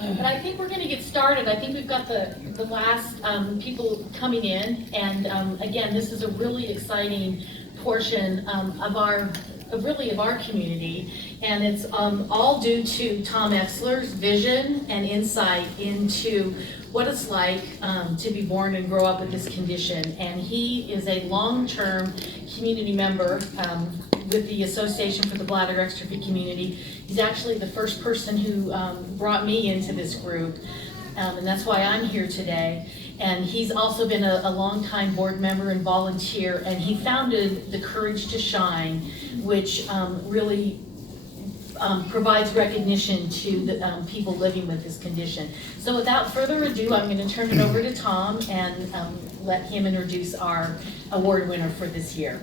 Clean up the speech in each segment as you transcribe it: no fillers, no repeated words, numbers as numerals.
But I think we're going to get started. I think we've got the last people coming in, and again, this is a really exciting portion of our community, and it's all due to Tom Exler's vision and insight into what it's like to be born and grow up with this condition. And he is a long-term community member with the Association for the Bladder Exstrophy community. He's actually the first person who brought me into this group, and that's why I'm here today. And he's also been a longtime board member and volunteer, and he founded the Courage to Shine, which really provides recognition to the people living with this condition. So without further ado, I'm going to turn it over to Tom and let him introduce our award winner for this year.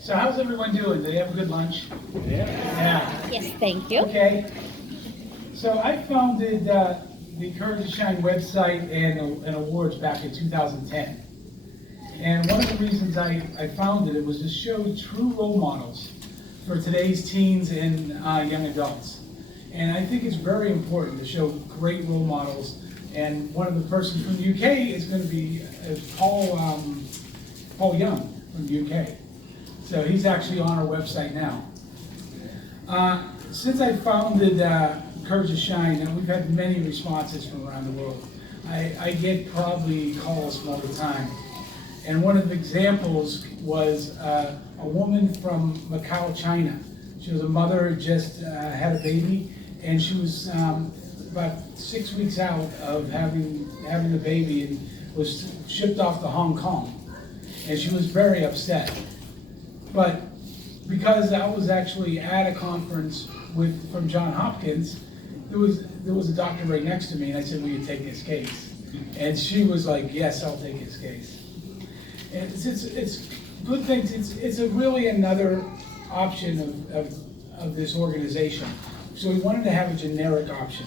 So how's everyone doing? Did they have a good lunch? Yeah. Yes, thank you. Okay. So I founded the Courage to Shine website and awards back in 2010. And one of the reasons I founded it was to show true role models for today's teens and young adults. And I think it's very important to show great role models. And one of the persons from the UK is going to be Paul Young from the UK. So he's actually on our website now. Since I founded Courage to Shine, we've had many responses from around the world. I get probably calls from all the time. And one of the examples was a woman from Macau, China. She was a mother, just had a baby, and she was about 6 weeks out of having the baby and was shipped off to Hong Kong. And she was very upset. But because I was actually at a conference from Johns Hopkins, there was a doctor right next to me, and I said, "Will you take this case?" And she was like, "Yes, I'll take his case." And it's good things. It's really another option of this organization. So we wanted to have a generic option.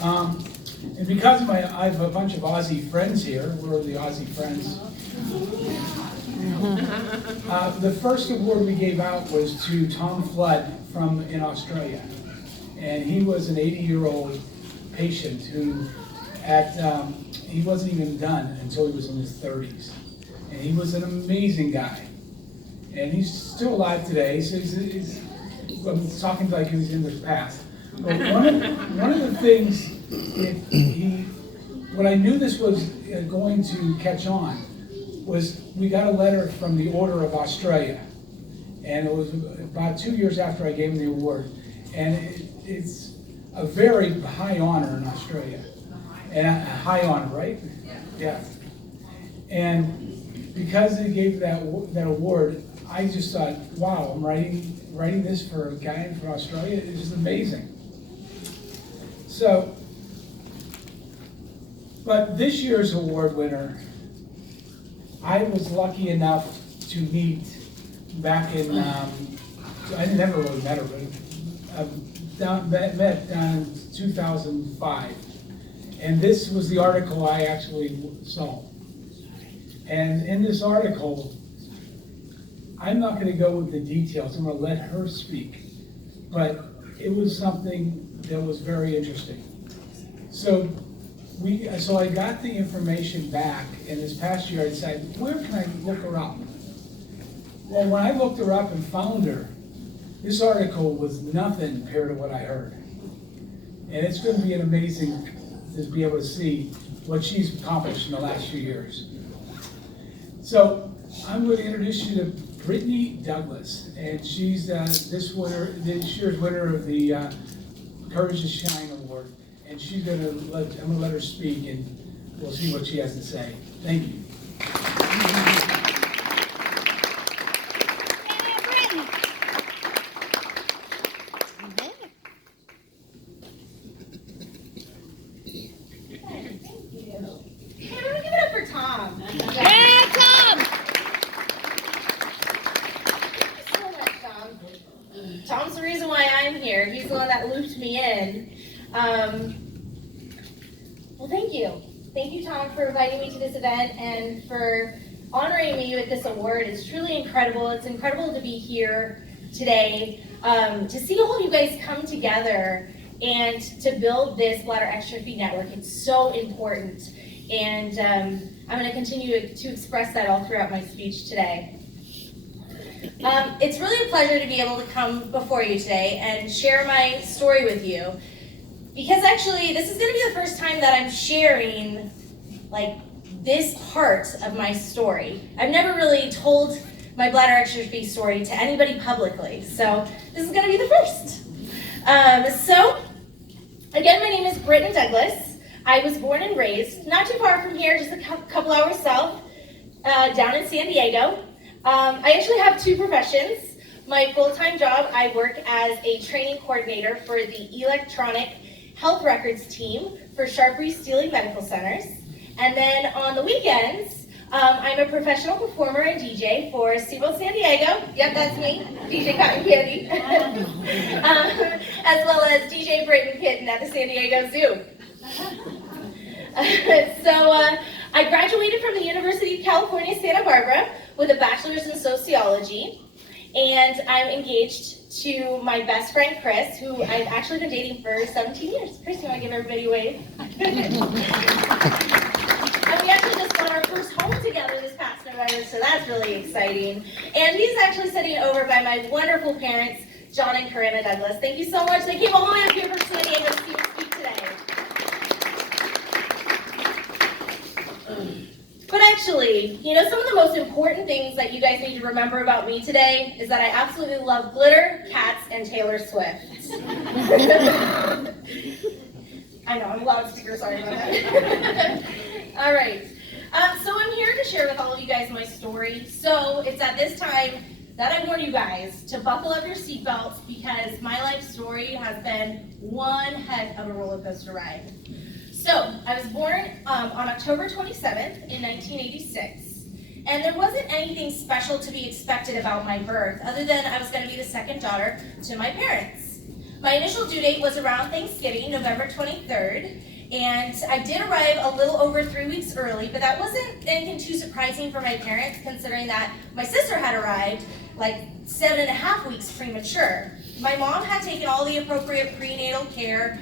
And because I have a bunch of Aussie friends here. We're the Aussie friends. The first award we gave out was to Tom Flood in Australia, and he was an 80-year-old patient who he wasn't even done until he was in his 30s, and he was an amazing guy, and he's still alive today. So I'm talking like he's in the past. But one of the things what I knew this was going to catch on was we got a letter from the Order of Australia, and it was about 2 years after I gave him the award, and it's a very high honor in Australia, and a high honor, right? Yeah. And because they gave that award, I just thought, wow, I'm writing this for a guy from Australia. It's just amazing. So, but this year's award winner, I was lucky enough to meet back in, I never really met her, but met down in 2005. And this was the article I actually saw. And in this article, I'm not going to go with the details. I'm going to let her speak. But it was something that was very interesting. So I got the information back, and this past year I decided, where can I look her up? Well, when I looked her up and found her, this article was nothing compared to what I heard. And it's going to be an amazing to be able to see what she's accomplished in the last few years. So I'm going to introduce you to Brittany Douglas, and she's this year's winner of the Courage to Shine Award. And I'm going to let her speak, and we'll see what she has to say. Thank you. Tom's the reason why I'm here. He's the one that looped me in. Well, thank you. Thank you, Tom. Tom, for inviting me to this event and for honoring me with this award. It's truly incredible. It's incredible to be here today, to see all of you guys come together and to build this Bladder Exstrophy network. It's so important. And I'm going to continue to express that all throughout my speech today. It's really a pleasure to be able to come before you today and share my story with you. Because actually, this is going to be the first time that I'm sharing this part of my story. I've never really told my bladder exstrophy story to anybody publicly, so this is going to be the first. So, again, my name is Briten Douglas. I was born and raised not too far from here, just a couple hours south, down in San Diego. I actually have two professions. My full-time job, I work as a training coordinator for the electronic health records team for Sharp Stealing Medical Centers. And then on the weekends, I'm a professional performer and DJ for SeaWorld San Diego. Yep, that's me, DJ Cotton Candy. As well as DJ Briten Kitten at the San Diego Zoo. I graduated from the University of California, Santa Barbara with a bachelor's in sociology. And I'm engaged to my best friend, Chris, who I've actually been dating for 17 years. Chris, you want to give everybody a wave? And we actually just got our first home together this past November, so that's really exciting. And he's actually sitting over by my wonderful parents, John and Corinna Douglas. Thank you so much. They came all the way up here from San Diego to see me speak today. But actually, some of the most important things that you guys need to remember about me today is that I absolutely love glitter, cats, and Taylor Swift. I know, I'm a loudspeaker, sorry about that. All right, so I'm here to share with all of you guys my story. So it's at this time that I warn you guys to buckle up your seatbelts because my life story has been one heck of a roller coaster ride. So, I was born on October 27th in 1986, and there wasn't anything special to be expected about my birth, other than I was going to be the second daughter to my parents. My initial due date was around Thanksgiving, November 23rd, and I did arrive a little over 3 weeks early, but that wasn't anything too surprising for my parents, considering that my sister had arrived 7.5 weeks premature. My mom had taken all the appropriate prenatal care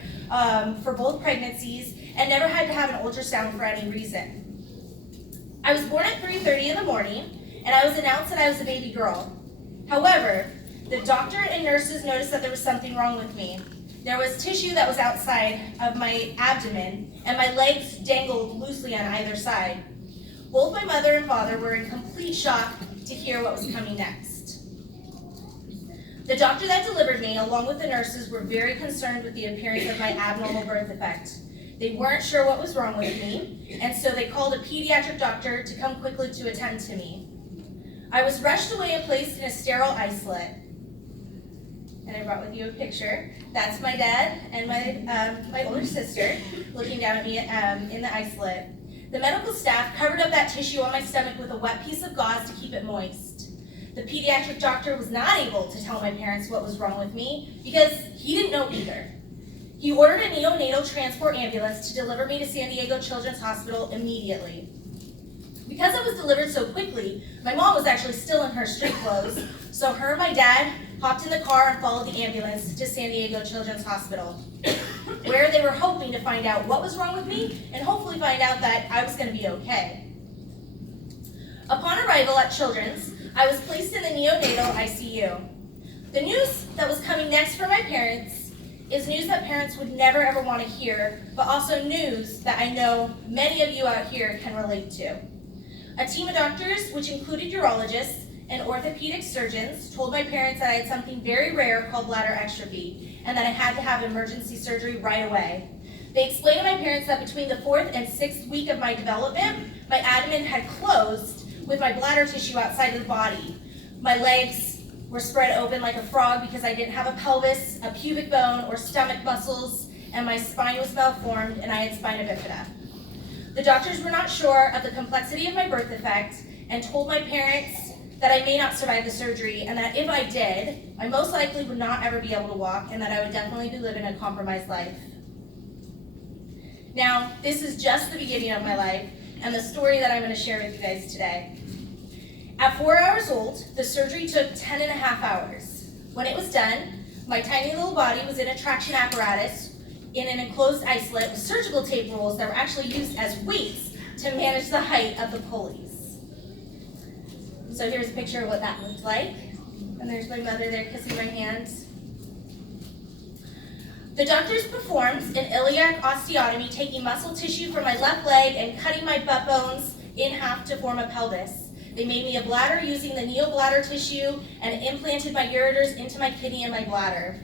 for both pregnancies, and never had to have an ultrasound for any reason. I was born at 3:30 in the morning, and I was announced that I was a baby girl. However, the doctor and nurses noticed that there was something wrong with me. There was tissue that was outside of my abdomen, and my legs dangled loosely on either side. Both my mother and father were in complete shock to hear what was coming next. The doctor that delivered me, along with the nurses, were very concerned with the appearance of my abnormal birth defect. They weren't sure what was wrong with me, and so they called a pediatric doctor to come quickly to attend to me. I was rushed away and placed in a sterile isolate. And I brought with you a picture. That's my dad and my older sister looking down at me in the isolate. The medical staff covered up that tissue on my stomach with a wet piece of gauze to keep it moist. The pediatric doctor was not able to tell my parents what was wrong with me because he didn't know either. He ordered a neonatal transport ambulance to deliver me to San Diego Children's Hospital immediately. Because I was delivered so quickly, my mom was actually still in her street clothes, so her and my dad hopped in the car and followed the ambulance to San Diego Children's Hospital, where they were hoping to find out what was wrong with me and hopefully find out that I was going to be okay. Upon arrival at Children's, I was placed in the neonatal ICU. The news that was coming next for my parents is news that parents would never ever want to hear, but also news that I know many of you out here can relate to. A team of doctors, which included urologists and orthopedic surgeons, told my parents that I had something very rare called bladder exstrophy, and that I had to have emergency surgery right away. They explained to my parents that between the 4th and 6th week of my development, my abdomen had closed with my bladder tissue outside of the body. My legs were spread open like a frog because I didn't have a pelvis, a pubic bone, or stomach muscles, and my spine was malformed and I had Spina Bifida. The doctors were not sure of the complexity of my birth defect and told my parents that I may not survive the surgery and that if I did, I most likely would not ever be able to walk and that I would definitely be living a compromised life. Now, this is just the beginning of my life and the story that I'm going to share with you guys today. At 4 hours old, the surgery took 10 and a half hours. When it was done, my tiny little body was in a traction apparatus in an enclosed isolate with surgical tape rolls that were actually used as weights to manage the height of the pulleys. So here's a picture of what that looked like. And there's my mother there kissing my hands. The doctors performed an iliac osteotomy, taking muscle tissue from my left leg and cutting my butt bones in half to form a pelvis. They made me a bladder using the neobladder tissue and implanted my ureters into my kidney and my bladder.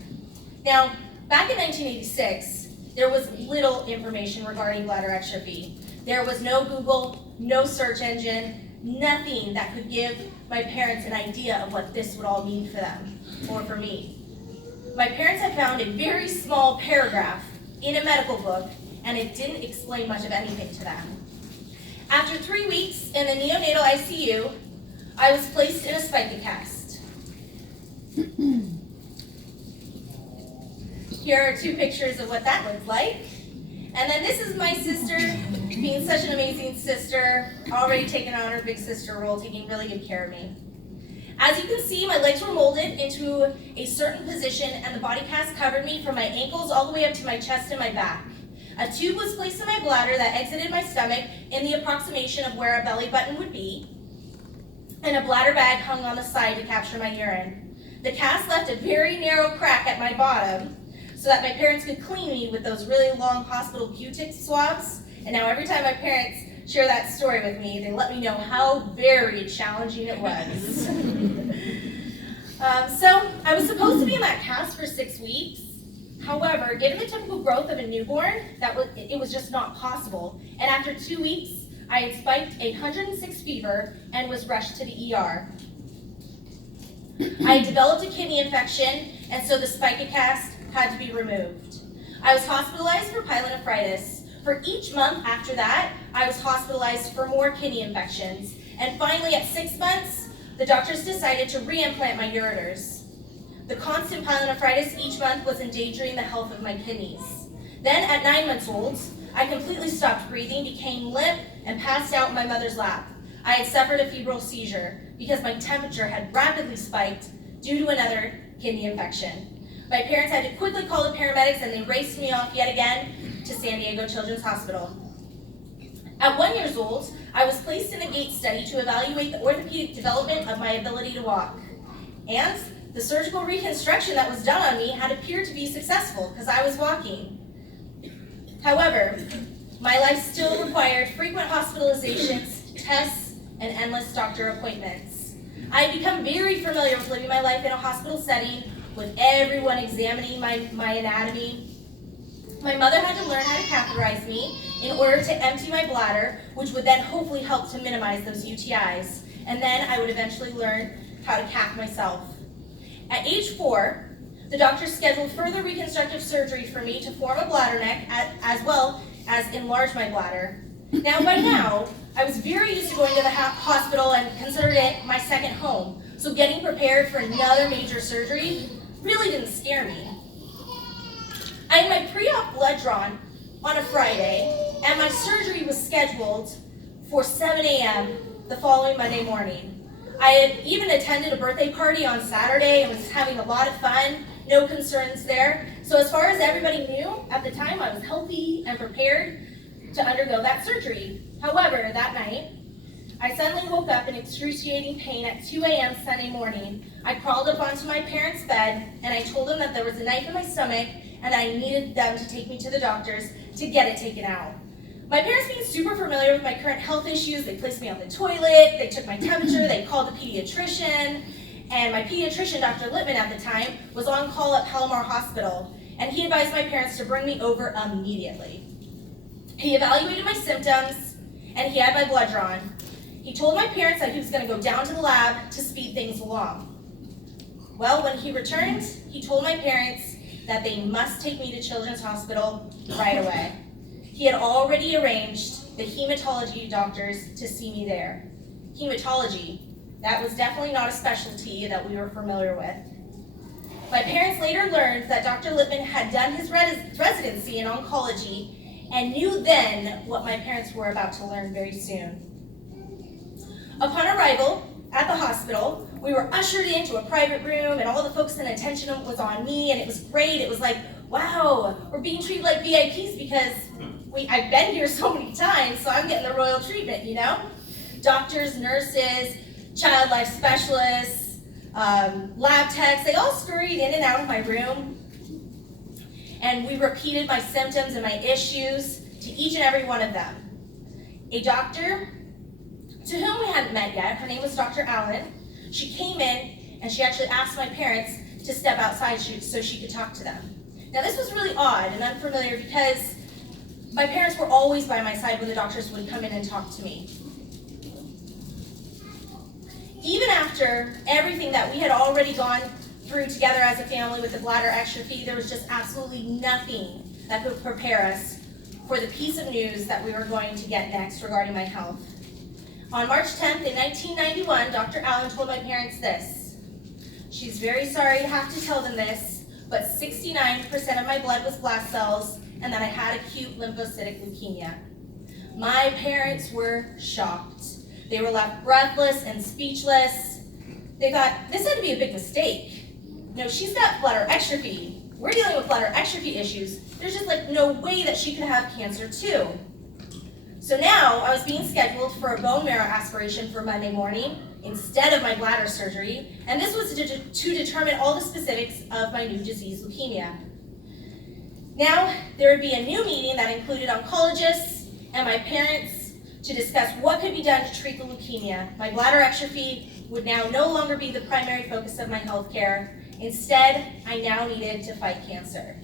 Now, back in 1986, there was little information regarding bladder exstrophy. There was no Google, no search engine, nothing that could give my parents an idea of what this would all mean for them or for me. My parents had found a very small paragraph in a medical book, and it didn't explain much of anything to them. After 3 weeks in the neonatal ICU, I was placed in a spica cast. Here are 2 pictures of what that looked like. And then this is my sister, being such an amazing sister, already taking on her big sister role, taking really good care of me. As you can see, my legs were molded into a certain position and the body cast covered me from my ankles all the way up to my chest and my back. A tube was placed in my bladder that exited my stomach in the approximation of where a belly button would be, and a bladder bag hung on the side to capture my urine. The cast left a very narrow crack at my bottom so that my parents could clean me with those really long hospital Q-tip swabs. And now every time my parents share that story with me, they let me know how very challenging it was. So I was supposed to be in that cast for 6 weeks. However, given the typical growth of a newborn, it was just not possible. And after 2 weeks, I had spiked a 106 fever and was rushed to the ER. I had developed a kidney infection, and so the spica cast had to be removed. I was hospitalized for pyelonephritis. For each month after that, I was hospitalized for more kidney infections. And finally, at 6 months, the doctors decided to reimplant my ureters. The constant pyelonephritis each month was endangering the health of my kidneys. Then, at 9 months old, I completely stopped breathing, became limp, and passed out in my mother's lap. I had suffered a febrile seizure because my temperature had rapidly spiked due to another kidney infection. My parents had to quickly call the paramedics, and they raced me off yet again to San Diego Children's Hospital. At 1 year old, I was placed in a gait study to evaluate the orthopedic development of my ability to walk. And the surgical reconstruction that was done on me had appeared to be successful because I was walking. However, my life still required frequent hospitalizations, tests, and endless doctor appointments. I had become very familiar with living my life in a hospital setting with everyone examining my anatomy. My mother had to learn how to catheterize me in order to empty my bladder, which would then hopefully help to minimize those UTIs. And then I would eventually learn how to cath myself. At age 4, the doctor scheduled further reconstructive surgery for me to form a bladder neck as well as enlarge my bladder. Now, by now, I was very used to going to the hospital and considered it my second home. So getting prepared for another major surgery really didn't scare me. I had my pre-op blood drawn on a Friday, and my surgery was scheduled for 7 a.m. the following Monday morning. I had even attended a birthday party on Saturday and was having a lot of fun, no concerns there. So as far as everybody knew, at the time I was healthy and prepared to undergo that surgery. However, that night, I suddenly woke up in excruciating pain at 2 a.m. Sunday morning. I crawled up onto my parents' bed, and I told them that there was a knife in my stomach and I needed them to take me to the doctors to get it taken out. My parents being super familiar with my current health issues, they placed me on the toilet, they took my temperature, they called the pediatrician, and my pediatrician, Dr. Littman at the time, was on call at Palomar Hospital, and he advised my parents to bring me over immediately. He evaluated my symptoms, and he had my blood drawn. He told my parents that he was going to go down to the lab to speed things along. Well, when he returned, he told my parents that they must take me to Children's Hospital right away. He had already arranged the hematology doctors to see me there. Hematology, that was definitely not a specialty that we were familiar with. My parents later learned that Dr. Littman had done his residency in oncology and knew then what my parents were about to learn very soon. Upon arrival at the hospital, we were ushered into a private room, and all the focus and attention was on me, and it was great. It was like, wow, we're being treated like VIPs because I've been here so many times, so I'm getting the royal treatment, you know? Doctors, nurses, child life specialists, lab techs, they all scurried in and out of my room, and we repeated my symptoms and my issues to each and every one of them. A doctor, to whom we hadn't met yet, her name was Dr. Allen, she came in and she actually asked my parents to step outside so she could talk to them. Now this was really odd and unfamiliar because my parents were always by my side when the doctors would come in and talk to me. Even after everything that we had already gone through together as a family with the bladder exstrophy, there was just absolutely nothing that could prepare us for the piece of news that we were going to get next regarding my health. On March 10th in 1991, Dr. Allen told my parents this. She's very sorry to have to tell them this, but 69% of my blood was blast cells and that I had acute lymphocytic leukemia. My parents were shocked. They were left breathless and speechless. They thought, this had to be a big mistake. No, she's got bladder exstrophy. We're dealing with bladder exstrophy issues. There's just like no way that she could have cancer too. So now I was being scheduled for a bone marrow aspiration for Monday morning instead of my bladder surgery, and this was to determine all the specifics of my new disease, leukemia. Now there would be a new meeting that included oncologists and my parents to discuss what could be done to treat the leukemia. My bladder exstrophy would now no longer be the primary focus of my health care. Instead, I now needed to fight cancer.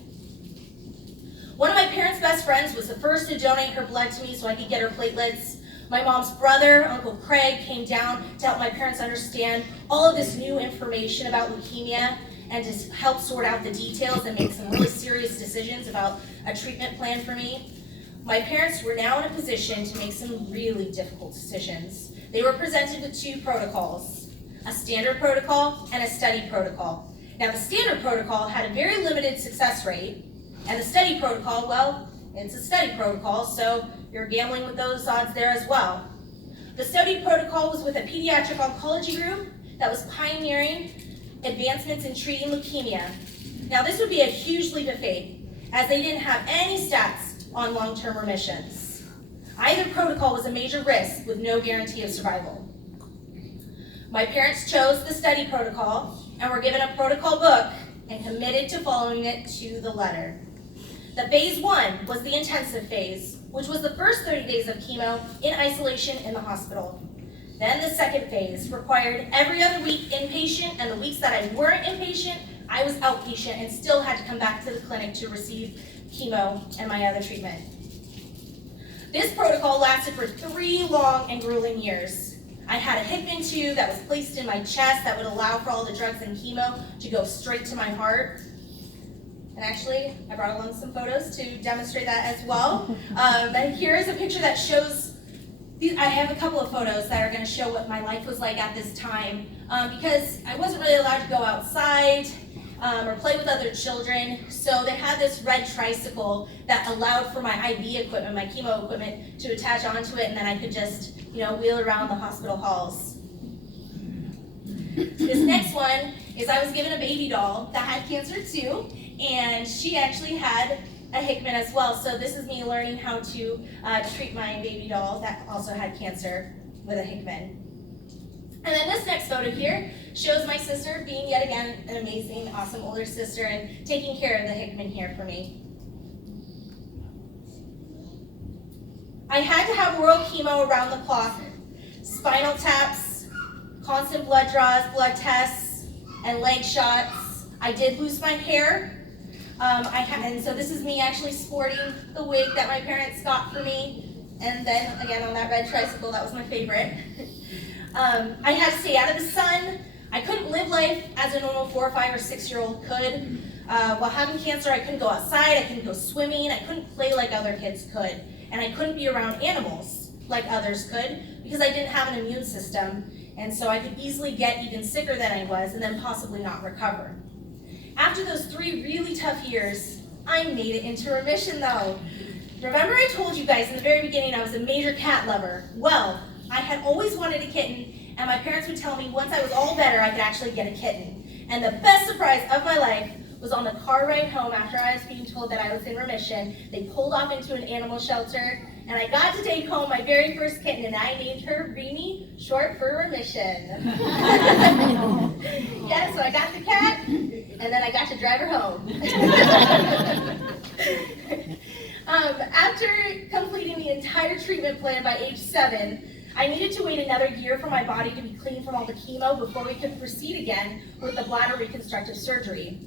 One of my parents' best friends was the first to donate her blood to me so I could get her platelets. My mom's brother, Uncle Craig, came down to help my parents understand all of this new information about leukemia and to help sort out the details and make some really serious decisions about a treatment plan for me. My parents were now in a position to make some really difficult decisions. They were presented with two protocols, a standard protocol and a study protocol. Now the standard protocol had a very limited success rate, and the study protocol, well, it's a study protocol, so you're gambling with those odds there as well. The study protocol was with a pediatric oncology group that was pioneering advancements in treating leukemia. Now this would be a huge leap of faith, as they didn't have any stats on long-term remissions. Either protocol was a major risk with no guarantee of survival. My parents chose the study protocol and were given a protocol book and committed to following it to the letter. The phase 1 was the intensive phase, which was the first 30 days of chemo in isolation in the hospital. Then the second phase required every other week inpatient, and the weeks that I weren't inpatient, I was outpatient and still had to come back to the clinic to receive chemo and my other treatment. This protocol lasted for 3 long and grueling years. I had a Hickman tube that was placed in my chest that would allow for all the drugs and chemo to go straight to my heart. And actually, I brought along some photos to demonstrate that as well. And here is a picture that shows, I have a couple of photos that are going to show what my life was like at this time, because I wasn't really allowed to go outside or play with other children. So they had this red tricycle that allowed for my IV equipment, my chemo equipment, to attach onto it, and then I could just, wheel around the hospital halls. This next one is I was given a baby doll that had cancer too, and she actually had a Hickman as well. So this is me learning how to treat my baby doll that also had cancer with a Hickman. And then this next photo here shows my sister being yet again an amazing, awesome older sister and taking care of the Hickman here for me. I had to have oral chemo around the clock, spinal taps, constant blood draws, blood tests, and leg shots. I did lose my hair. And so this is me actually sporting the wig that my parents got for me. And then again on that red tricycle, that was my favorite. I had to stay out of the sun. I couldn't live life as a normal 4-, 5-, or 6-year-old could. While having cancer, I couldn't go outside, I couldn't go swimming, I couldn't play like other kids could. And I couldn't be around animals like others could because I didn't have an immune system. And so I could easily get even sicker than I was and then possibly not recover. After those 3 really tough years, I made it into remission though. Remember I told you guys in the very beginning I was a major cat lover? Well, I had always wanted a kitten, and my parents would tell me once I was all better I could actually get a kitten. And the best surprise of my life was on the car ride home after I was being told that I was in remission. They pulled off into an animal shelter, and I got to take home my very first kitten, and I named her Remy, short for remission. Yeah, so I got the cat, and then I got to drive her home. After completing the entire treatment plan by age 7, I needed to wait another year for my body to be clean from all the chemo before we could proceed again with the bladder reconstructive surgery.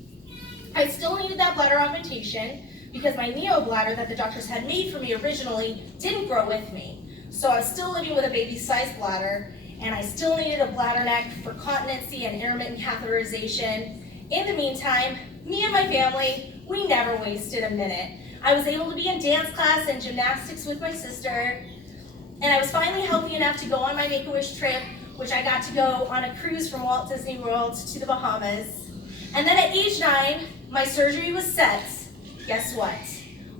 I still needed that bladder augmentation because my neo-bladder that the doctors had made for me originally didn't grow with me. So I was still living with a baby-sized bladder, and I still needed a bladder neck for continency and intermittent catheterization. In the meantime, me and my family, we never wasted a minute. I was able to be in dance class and gymnastics with my sister, and I was finally healthy enough to go on my Make-A-Wish trip, which I got to go on a cruise from Walt Disney World to the Bahamas. And then at age 9, my surgery was set, guess what?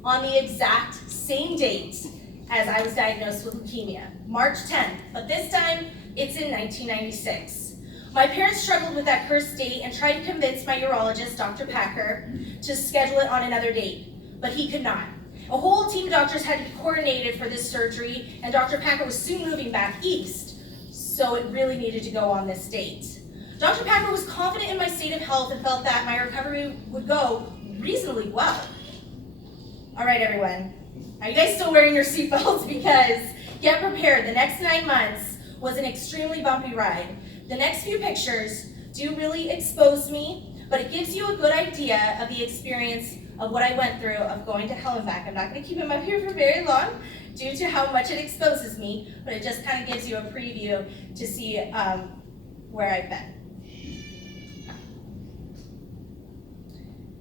On the exact same date as I was diagnosed with leukemia, March 10th, but this time it's in 1996. My parents struggled with that cursed date and tried to convince my urologist, Dr. Packer, to schedule it on another date, but he could not. A whole team of doctors had to be coordinated for this surgery, and Dr. Packer was soon moving back east, so it really needed to go on this date. Dr. Packer was confident in my state of health and felt that my recovery would go reasonably well. All right, everyone, are you guys still wearing your seatbelts? Because get prepared, the next 9 months was an extremely bumpy ride. The next few pictures do really expose me, but it gives you a good idea of the experience of what I went through of going to hell and back. I'm not going to keep him up here for very long due to how much it exposes me, but it just kind of gives you a preview to see where I've been.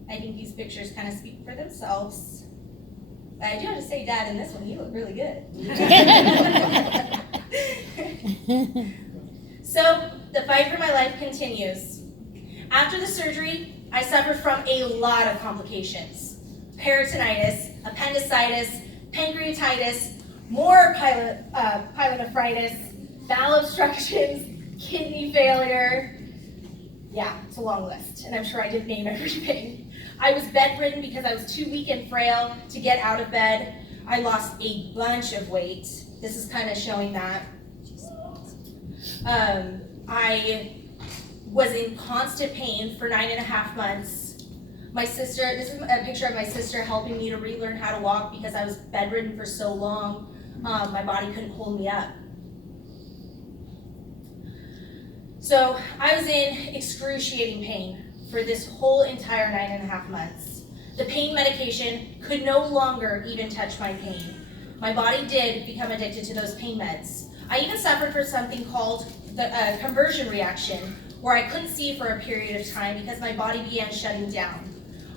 I think these pictures kind of speak for themselves. But I do have to say, Dad, in this one, you look really good. So, the fight for my life continues. After the surgery, I suffered from a lot of complications. Peritonitis, appendicitis, pancreatitis, more pyelonephritis, bowel obstructions, kidney failure. Yeah, it's a long list, and I'm sure I didn't name everything. I was bedridden because I was too weak and frail to get out of bed. I lost a bunch of weight. This is kind of showing that. I was in constant pain for 9.5 months. My sister, this is a picture of my sister helping me to relearn how to walk because I was bedridden for so long. My body couldn't hold me up. So I was in excruciating pain for this whole entire 9.5 months. The pain medication could no longer even touch my pain. My body did become addicted to those pain meds. I even suffered from something called the conversion reaction, where I couldn't see for a period of time because my body began shutting down.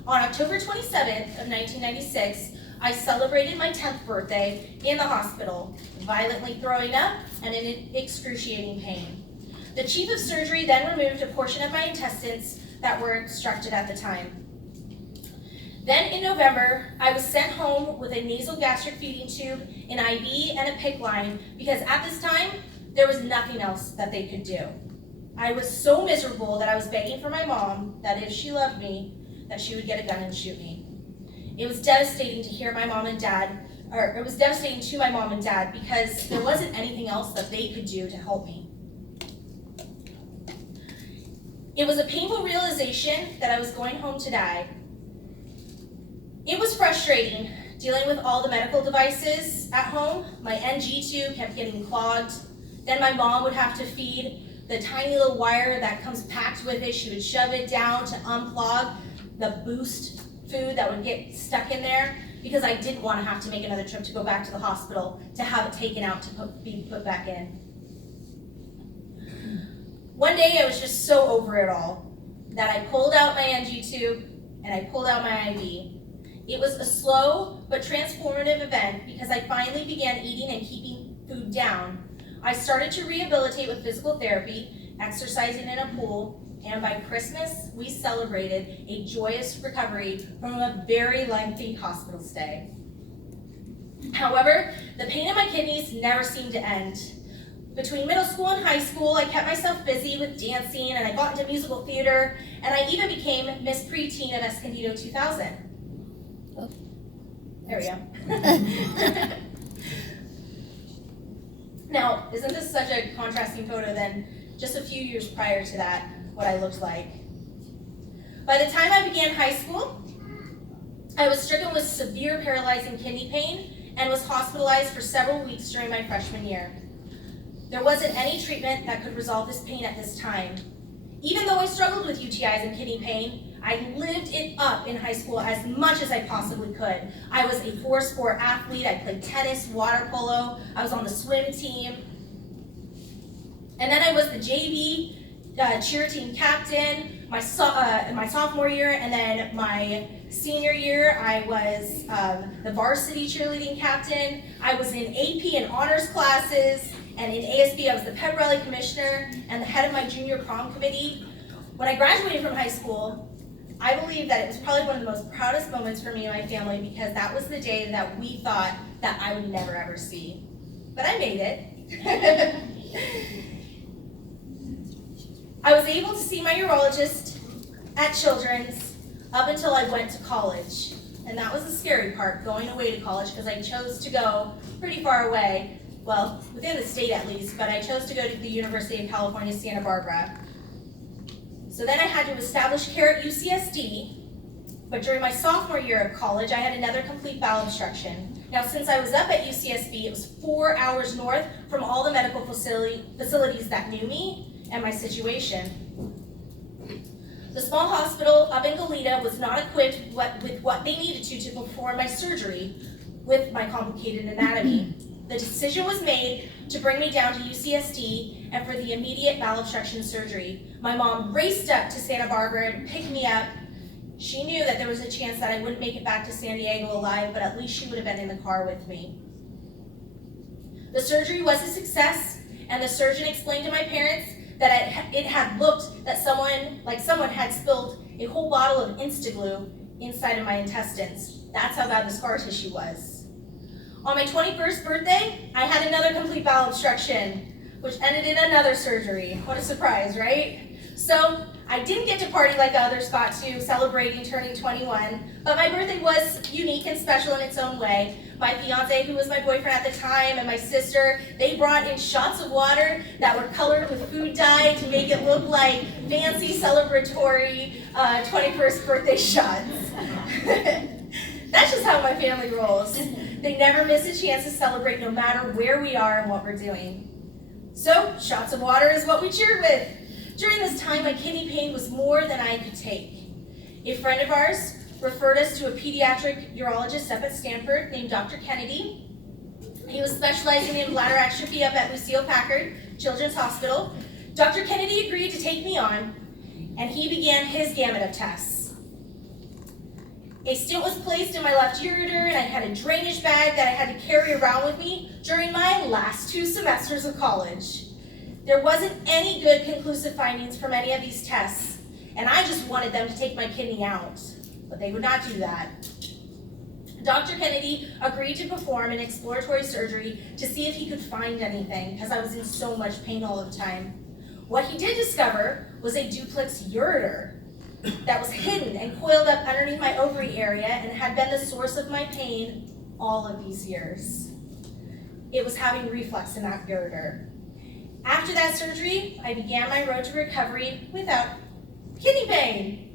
On October 27th of 1996, I celebrated my 10th birthday in the hospital, violently throwing up and in excruciating pain. The chief of surgery then removed a portion of my intestines that were obstructed at the time. Then in November, I was sent home with a nasal gastric feeding tube, an IV, and a PICC line because at this time, there was nothing else that they could do. I was so miserable that I was begging for my mom that if she loved me, that she would get a gun and shoot me. It was devastating to hear my mom and dad, or it was devastating to my mom and dad because there wasn't anything else that they could do to help me. It was a painful realization that I was going home to die. It was frustrating dealing with all the medical devices at home. My NG tube kept getting clogged. Then my mom would have to feed the tiny little wire that comes packed with it. She would shove it down to unclog the boost food that would get stuck in there because I didn't want to have to make another trip to go back to the hospital to have it taken out to be put back in. One day I was just so over it all that I pulled out my NG tube and I pulled out my IV. It was a slow but transformative event because I finally began eating and keeping food down. I started to rehabilitate with physical therapy, exercising in a pool, and by Christmas, we celebrated a joyous recovery from a very lengthy hospital stay. However, the pain in my kidneys never seemed to end. Between middle school and high school, I kept myself busy with dancing, and I got into musical theater, and I even became Miss Preteen of Escondido 2000. Oh. There we go. Now, isn't this such a contrasting photo than just a few years prior to that, what I looked like? By the time I began high school, I was stricken with severe paralyzing kidney pain and was hospitalized for several weeks during my freshman year. There wasn't any treatment that could resolve this pain at this time. Even though I struggled with UTIs and kidney pain, I lived it up in high school as much as I possibly could. I was a 4-sport athlete. I played tennis, water polo. I was on the swim team. And then I was the JV cheer team captain my sophomore year, and then my senior year, I was the varsity cheerleading captain. I was in AP and honors classes, and in ASB, I was the pep rally commissioner and the head of my junior prom committee. When I graduated from high school, I believe that it was probably one of the most proudest moments for me and my family, because that was the day that we thought that I would never ever see. But I made it. I was able to see my urologist at Children's up until I went to college. And that was the scary part, going away to college, because I chose to go pretty far away. Well, within the state at least, but I chose to go to the University of California, Santa Barbara. So then I had to establish care at UCSD, but during my sophomore year of college, I had another complete bowel obstruction. Now, since I was up at UCSB, it was 4 hours north from all the medical facilities that knew me and my situation. The small hospital up in Goleta was not equipped with what they needed to perform my surgery with my complicated anatomy. The decision was made to bring me down to UCSD and for the immediate bowel obstruction surgery. My mom raced up to Santa Barbara to pick me up. She knew that there was a chance that I wouldn't make it back to San Diego alive, but at least she would have been in the car with me. The surgery was a success, and the surgeon explained to my parents that it had looked that someone had spilled a whole bottle of Instaglue inside of my intestines. That's how bad the scar tissue was. On my 21st birthday, I had another complete bowel obstruction, which ended in another surgery. What a surprise, right? So I didn't get to party like others got to, celebrating turning 21, but my birthday was unique and special in its own way. My fiance, who was my boyfriend at the time, and my sister, they brought in shots of water that were colored with food dye to make it look like fancy celebratory 21st birthday shots. That's just how my family rolls. They never miss a chance to celebrate, no matter where we are and what we're doing. So, shots of water is what we cheered with. During this time, my kidney pain was more than I could take. A friend of ours referred us to a pediatric urologist up at Stanford named Dr. Kennedy. He was specializing in bladder exstrophy up at Lucile Packard Children's Hospital. Dr. Kennedy agreed to take me on, and he began his gamut of tests. A stent was placed in my left ureter, and I had a drainage bag that I had to carry around with me during my last 2 semesters of college. There wasn't any good conclusive findings from any of these tests, and I just wanted them to take my kidney out, but they would not do that. Dr. Kennedy agreed to perform an exploratory surgery to see if he could find anything, because I was in so much pain all the time. What he did discover was a duplex ureter that was hidden and coiled up underneath my ovary area and had been the source of my pain all of these years. It was having reflux in that ureter. After that surgery, I began my road to recovery without kidney pain.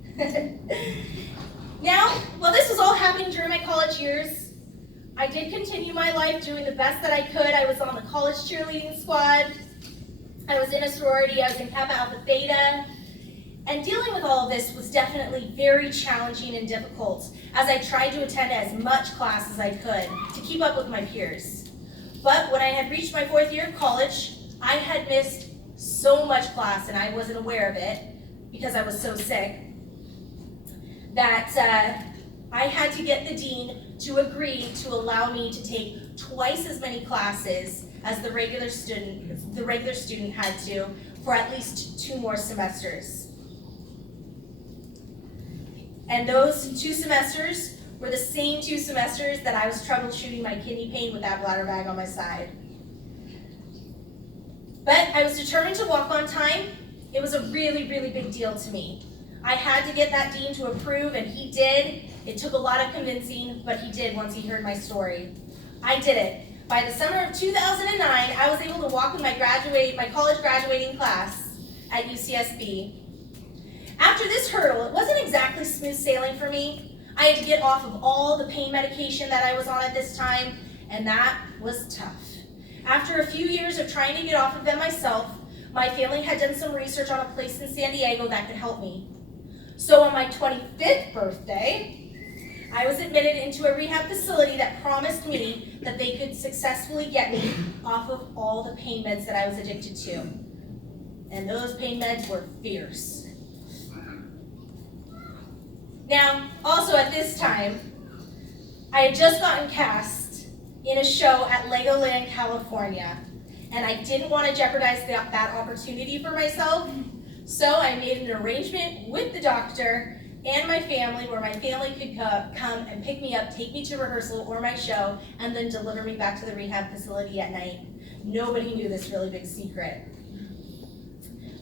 Now, while this was all happening during my college years, I did continue my life doing the best that I could. I was on the college cheerleading squad. I was in a sorority. I was in Kappa Alpha Theta. And dealing with all of this was definitely very challenging and difficult, as I tried to attend as much class as I could to keep up with my peers. But when I had reached my 4th year of college, I had missed so much class, and I wasn't aware of it because I was so sick, that I had to get the dean to agree to allow me to take twice as many classes as the regular student had to for at least 2 more semesters. And those 2 semesters were the same 2 semesters that I was troubleshooting my kidney pain with that bladder bag on my side. But I was determined to walk on time. It was a really, really big deal to me. I had to get that dean to approve, and he did. It took a lot of convincing, but he did once he heard my story. I did it. By the summer of 2009, I was able to walk with my college graduating class at UCSB. After this hurdle, it wasn't exactly smooth sailing for me. I had to get off of all the pain medication that I was on at this time, and that was tough. After a few years of trying to get off of them myself, my family had done some research on a place in San Diego that could help me. So on my 25th birthday, I was admitted into a rehab facility that promised me that they could successfully get me off of all the pain meds that I was addicted to. And those pain meds were fierce. Now, also at this time, I had just gotten cast in a show at Legoland, California, and I didn't want to jeopardize that opportunity for myself, so I made an arrangement with the doctor and my family where my family could come and pick me up, take me to rehearsal or my show, and then deliver me back to the rehab facility at night. Nobody knew this really big secret.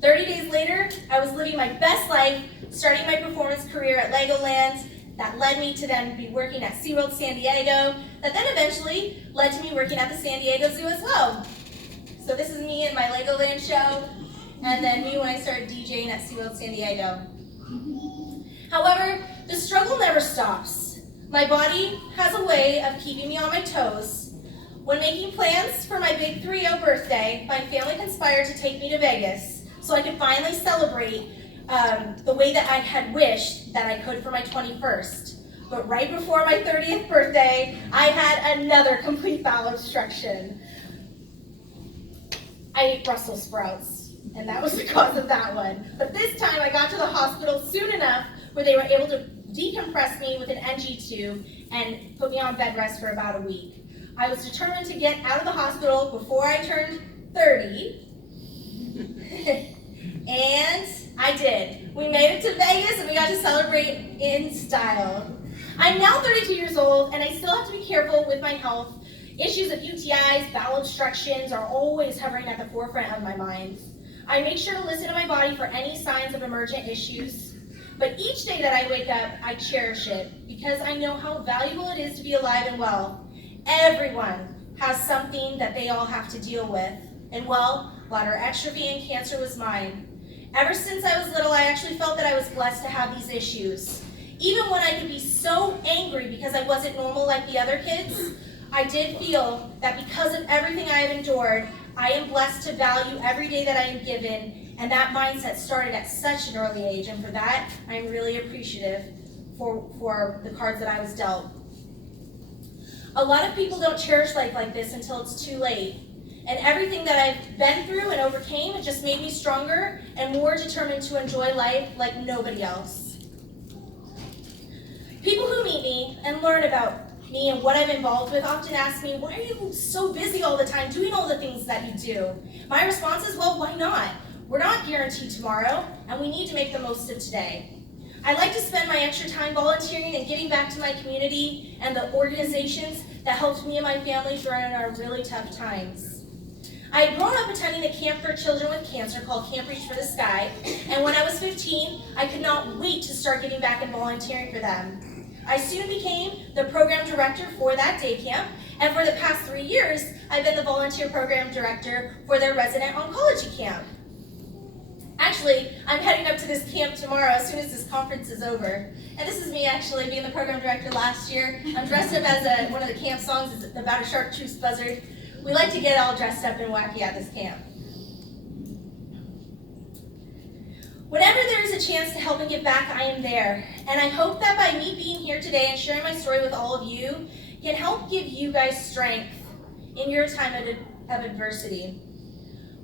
30 days later, I was living my best life, starting my performance career at Legoland. That led me to then be working at SeaWorld San Diego, that then eventually led to me working at the San Diego Zoo as well. So this is me in my Legoland show, and then me when I started DJing at SeaWorld San Diego. However, the struggle never stops. My body has a way of keeping me on my toes. When making plans for my big 3-0 birthday, my family conspired to take me to Vegas so I could finally celebrate the way that I had wished that I could for my 21st. But right before my 30th birthday, I had another complete bowel obstruction. I ate Brussels sprouts, and that was the cause of that one. But this time I got to the hospital soon enough where they were able to decompress me with an NG tube and put me on bed rest for about a week. I was determined to get out of the hospital before I turned 30. And I did. We made it to Vegas and we got to celebrate in style. I'm now 32 years old and I still have to be careful with my health. Issues of UTIs, bowel obstructions are always hovering at the forefront of my mind. I make sure to listen to my body for any signs of emergent issues. But each day that I wake up, I cherish it because I know how valuable it is to be alive and well. Everyone has something that they all have to deal with. And well, bladder exstrophy and cancer was mine. Ever since I was little, I actually felt that I was blessed to have these issues. Even when I could be so angry because I wasn't normal like the other kids, I did feel that because of everything I have endured, I am blessed to value every day that I am given, and that mindset started at such an early age, and for that, I'm really appreciative for the cards that I was dealt. A lot of people don't cherish life like this until it's too late. And everything that I've been through and overcame, it just made me stronger and more determined to enjoy life like nobody else. People who meet me and learn about me and what I'm involved with often ask me, why are you so busy all the time doing all the things that you do? My response is, well, why not? We're not guaranteed tomorrow, and we need to make the most of today. I like to spend my extra time volunteering and giving back to my community and the organizations that helped me and my family during our really tough times. I had grown up attending a camp for children with cancer called Camp Reach for the Sky, and when I was 15, I could not wait to start giving back and volunteering for them. I soon became the program director for that day camp, and for the past 3 years, I've been the volunteer program director for their resident oncology camp. Actually, I'm heading up to this camp tomorrow as soon as this conference is over. And this is me actually being the program director last year. I'm dressed up as one of the camp songs. It's about a chartreuse buzzard. We like to get all dressed up and wacky at this camp. Whenever there is a chance to help and give back, I am there. And I hope that by me being here today and sharing my story with all of you can help give you guys strength in your time of adversity.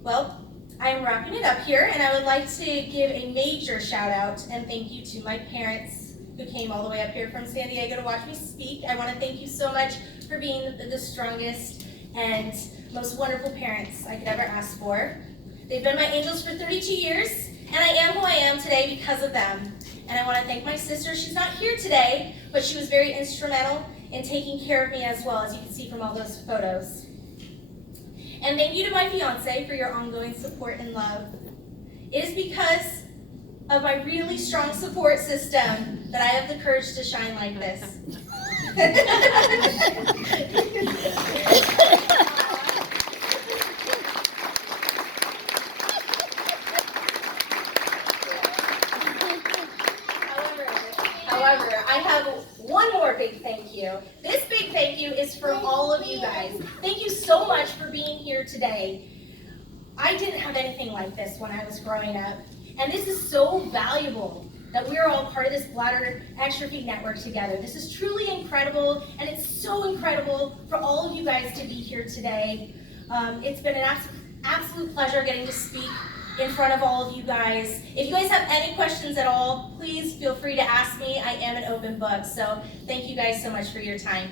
Well, I'm wrapping it up here, and I would like to give a major shout out and thank you to my parents who came all the way up here from San Diego to watch me speak. I want to thank you so much for being the strongest and most wonderful parents I could ever ask for. They've been my angels for 32 years, and I am who I am today because of them. And I want to thank my sister. She's not here today, but she was very instrumental in taking care of me as well, as you can see from all those photos. And thank you to my fiance for your ongoing support and love. It is because of my really strong support system that I have the courage to shine like this. However, I have one more big thank you. This big thank you is for all of you guys. Thank you so much for being here today. I didn't have anything like this when I was growing up, and this is so valuable that we're all part of this Bladder Exstrophy network together. This is truly incredible, and it's so incredible for all of you guys to be here today. It's been an absolute pleasure getting to speak in front of all of you guys. If you guys have any questions at all, please feel free to ask me. I am an open book, so thank you guys so much for your time.